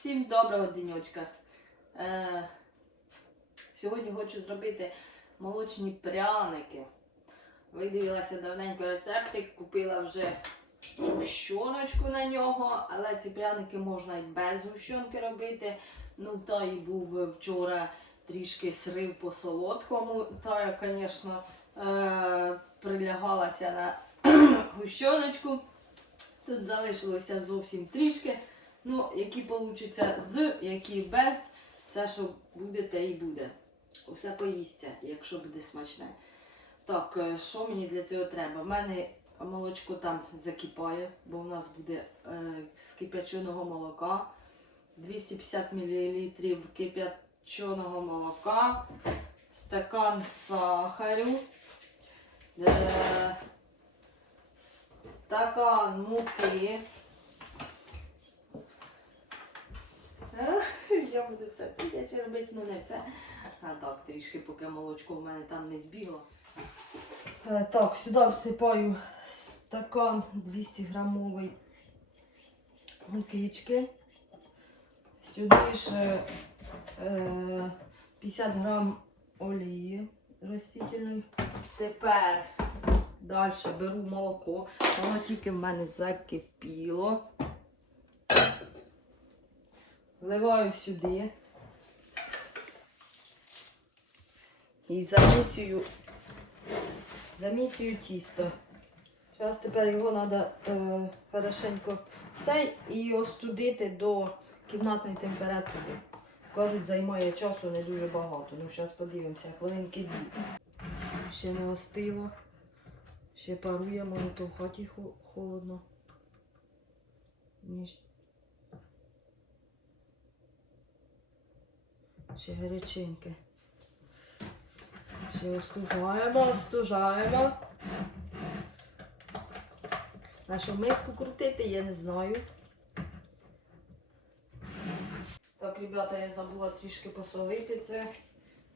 Всім доброго денечка. Е, сьогодні хочу зробити молочні пряники. Видивилася давненько рецептик, купила вже гущоночку на нього, але ці пряники можна і без гущонки робити. Ну, та і був вчора трішки срив по солодкому. Та я, звісно, е, прилягалася на гущоночку. Тут залишилося зовсім трішки. Ну, які получаться з, які без, все, що буде, те і буде. Усе поїсться, якщо буде смачне. Так, е, що мені для цього треба? У мене молочко там закипає, бо в нас буде е, з кип'яченого молока. 250 мл кип'яченого молока, стакан сахарю, е, стакан муки. Е, Я буду все сидячи робити, ну не все. А так, трішки, поки молочко в мене там не збігло. Е, Так, сюди всипаю стакан 200 грамовий мукички. Сюди ж е, 50 грам олії ростительної. Тепер далі беру молоко. Воно тільки в мене закипіло. Вливаю сюди. І замісюю, замісюю тісто. Зараз тепер його треба е, хорошенько цей і остудити до кімнатної температури. Кажуть, займає часу не дуже багато. Ну, зараз подивимося, хвилинки дві. Ще не остило. Ще парує, може то в хаті холодно. Ще гаряченьке. Ще остужаємо, остужаємо. Що миску крутити, я не знаю. Так, ребята, я забула трішки посолити це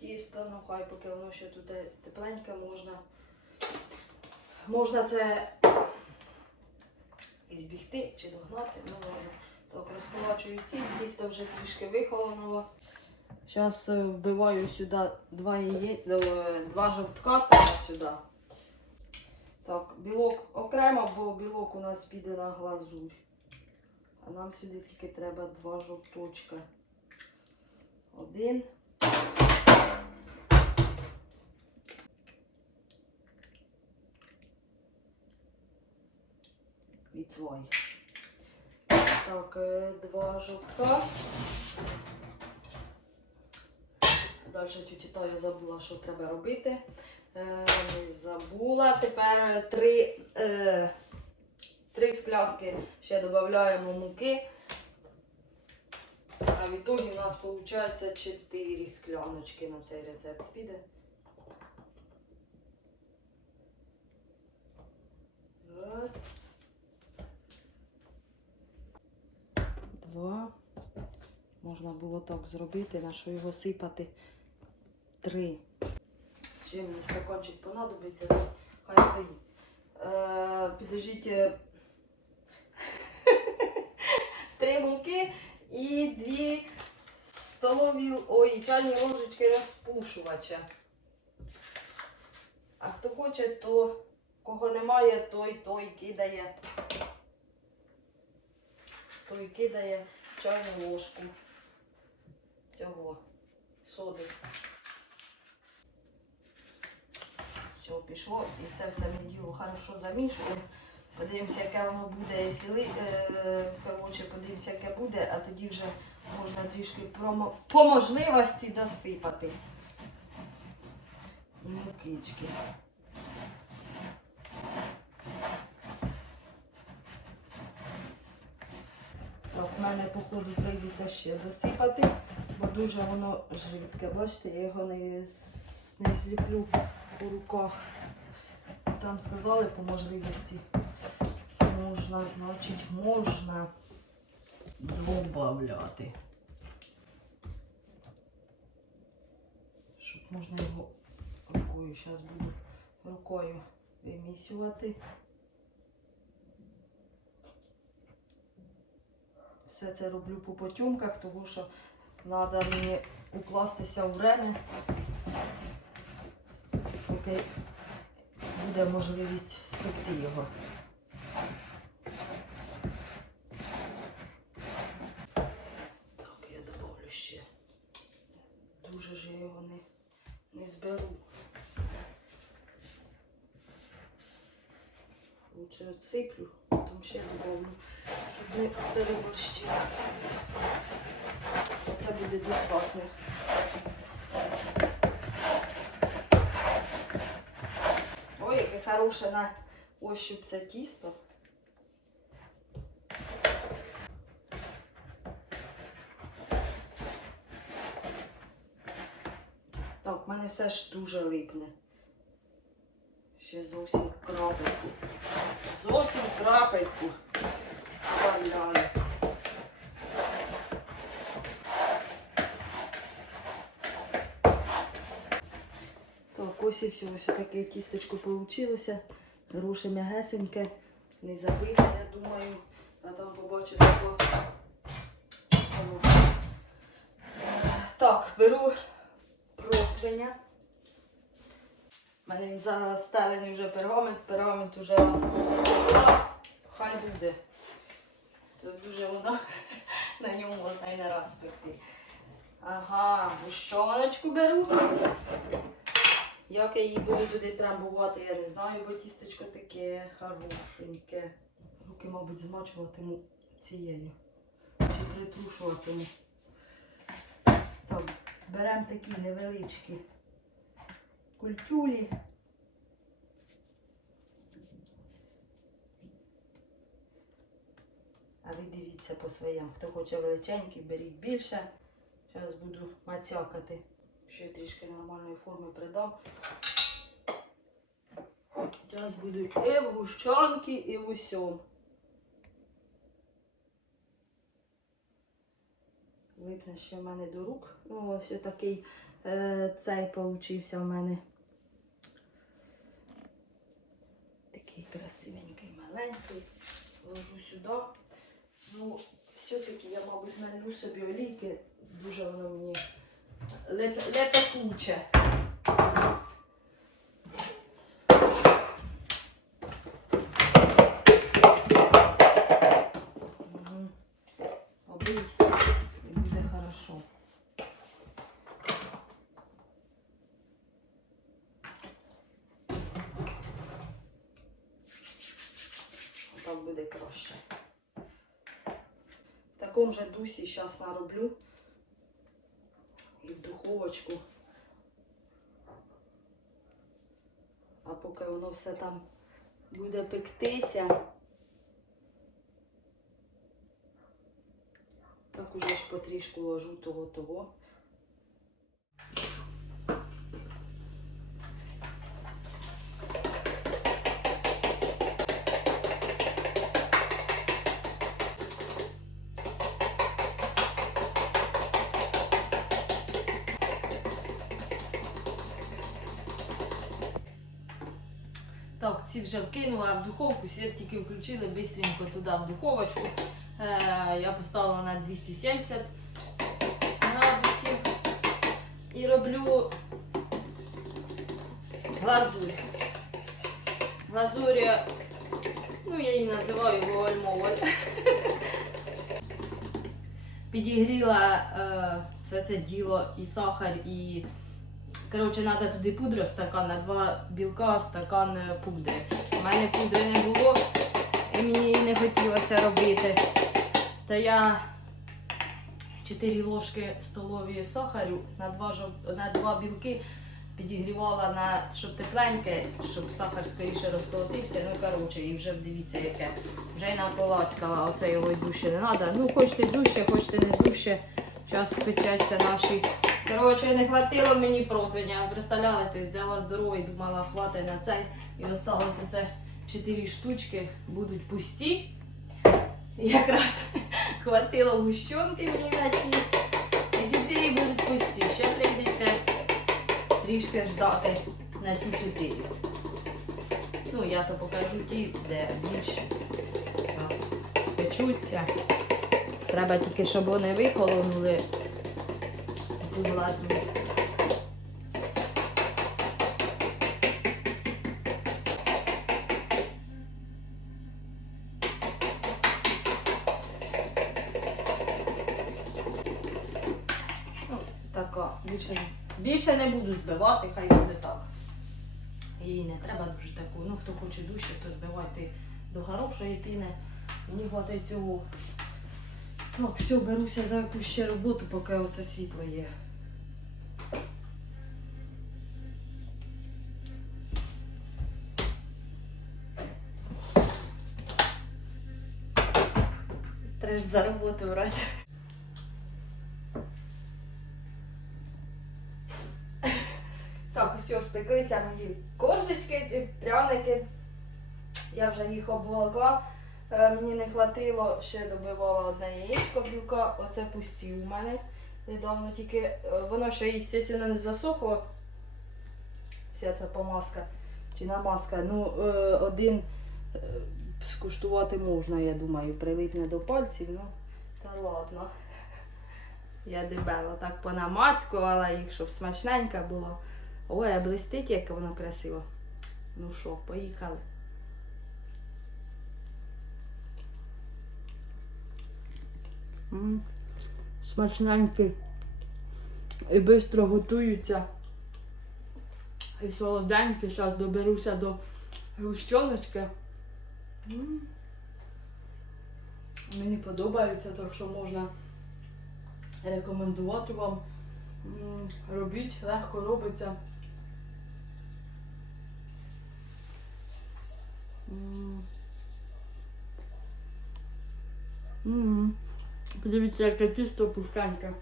тісто. Ну хай поки воно ще тут тепленьке, можна. Можна це і збігти чи догнати. Ну. Так, розколачую сіль, тісто вже трішки вихолонуло. Зараз вбиваю сюди два, яє... е, два жовтка сюди. Так, білок окремо, бо білок у нас піде на глазурь. А нам сюди тільки треба два жовточка. Один. І цвой. Так, е, два жовтка. Далі чуть-чуть я забула, що треба робити. Е, забула. Тепер три, е, три склянки ще додаємо муки. А в ітогі у нас виходить 4 скляночки на цей рецепт піде. Два. Можна було так зробити, на що його сипати. Три. Ще мені стаканчик понадобиться, хай стоїть. Е, підождіть. е, Три муки і дві столові ой, чайні ложечки розпушувача. А хто хоче, то кого немає, той той кидає. Той кидає чайну ложку цього соди. Все, пішло. І це все ми діло хорошо замішуємо. Подивимося, яке воно буде, якщо е, коротше, подивимося, яке буде, а тоді вже можна трішки по можливості досипати. Мукички. Так, в мене, походу, прийдеться ще досипати, бо дуже воно жидке. Бачите, я його не, не зліплю у руках. Там сказали по можливості. Можна, значить, можна добавляти. Щоб можна його рукою, зараз буду рукою вимісювати. все це роблю по потьомках, тому що треба мені укластися в время, поки буде можливість спекти його. Так, я добавлю ще. Дуже ж я його не, не зберу. Лучше отсиплю, потім ще добавлю, щоб не переборщити. Це буде достатньо. Ой, яке хороше на ощупь це тісто. Так, в мене все ж дуже липне. Ще зовсім крапельку. Зовсім крапельку. Валяю. Так, ось і все, ось таке тістечко вийшло. Хороше м'ягесеньке, не забите, я думаю. А там побачите по. Так, беру противня. У мене він застелений вже пергамент, пергамент вже раз. Хай буде. То дуже воно на ньому можна і не раз спекти. Ага, гущоночку беру. Як я її буду туди трамбувати, я не знаю, бо тістечко таке хорошеньке. Руки, мабуть, змачуватиму цією. Чи притрушуватиму. Так, беремо такі невеличкі культюлі. А ви дивіться по своєму. Хто хоче величенький, беріть більше. Зараз буду мацякати. Ще трішки нормальної форми придам. Зараз буду і в гущанки, і в усьому. Липне ще в мене до рук. Ну, ось такий е, цей получився в мене. Такий красивенький, маленький. Ложу сюди. Ну, все-таки я, мабуть, налью собі олійки. Дуже воно мені леп- лепекуче. Так буде краще. В такому же дусі зараз нароблю і в духовочку. А поки воно все там буде пектися, так уже потрішку ложу того-того. Так, ці вже вкинула в духовку, світ тільки включили, бистренько туди в духовочку. Е, я поставила на 270 градусів і роблю глазурь. Глазурь, ну я її називаю вуальмоволь. Підігріла е, все це діло і сахар, і Коротше, треба туди пудра стакан, на два білка стакан е, пудри. У мене пудри не було, і мені не хотілося робити. Та я 4 ложки столові сахарю на два, на два білки підігрівала, на, щоб тепленьке, щоб сахар скоріше розколотився. Ну, коротше, і вже дивіться, яке. Вже й наполацькала, оце його й дужче не треба. Ну, хочете дужче, хочете не дужче. Зараз спечаться наші Коротше, не хватило мені противня. Представляли, ти взяла здоровий, думала, хватить на цей. І осталося це чотири штучки, будуть пусті. Якраз хватило гущонки мені на ті. І чотири будуть пусті. Ще прийдеться трішки ждати на ті чотири. Ну, я то покажу ті, де більше. Спечуться. Треба тільки, щоб вони вихолонули. Будь. Ну, така. Більше, більше не буду збивати, хай буде так. Їй не треба дуже таку. Ну, хто хоче дужче, то збивайте до хорошої піни. Мені хватить цього. Так, все, беруся за якусь ще роботу, поки оце світло є. Треба за роботу брати. Так, все, спеклися мої коржички, пряники. Я вже їх обволокла. Е, Мені не хватило, ще добивала одне яєчко білка. Оце пусті у мене. Недавно тільки е, воно ще, звісно, не засохло. Вся ця помазка чи намазка. Ну, е, один скуштувати можна, я думаю, прилипне до пальців, ну, та ладно. Я дебела так понамацькувала їх, щоб смачненько було. Ой, а блистить, яке воно красиво. Ну що, поїхали. М, Смачненькі. І швидко готуються. І солоденькі. Зараз доберуся до гущоночки. Мені подобається, так що можна рекомендувати вам. Робіть, легко робиться. Подивіться, яке тісто пусканьке.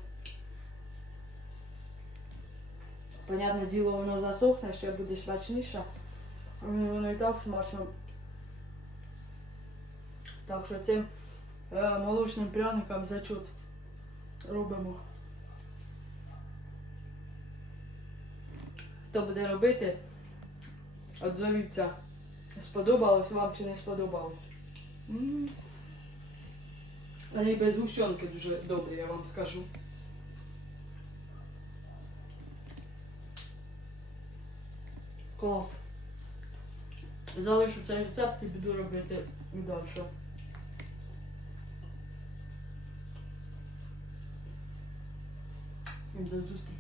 Понятне діло, воно засохне, ще буде смачніше. Воно і так смачно. Так що цим е, молочним пряникам зачут робимо. Хто буде робити, отзовіться, сподобалось вам чи не сподобалось. М. Вони і без гущонки дуже добрі, я вам скажу. Клас. Залишу цей рецепт і буду робити і далі. До зустрічі.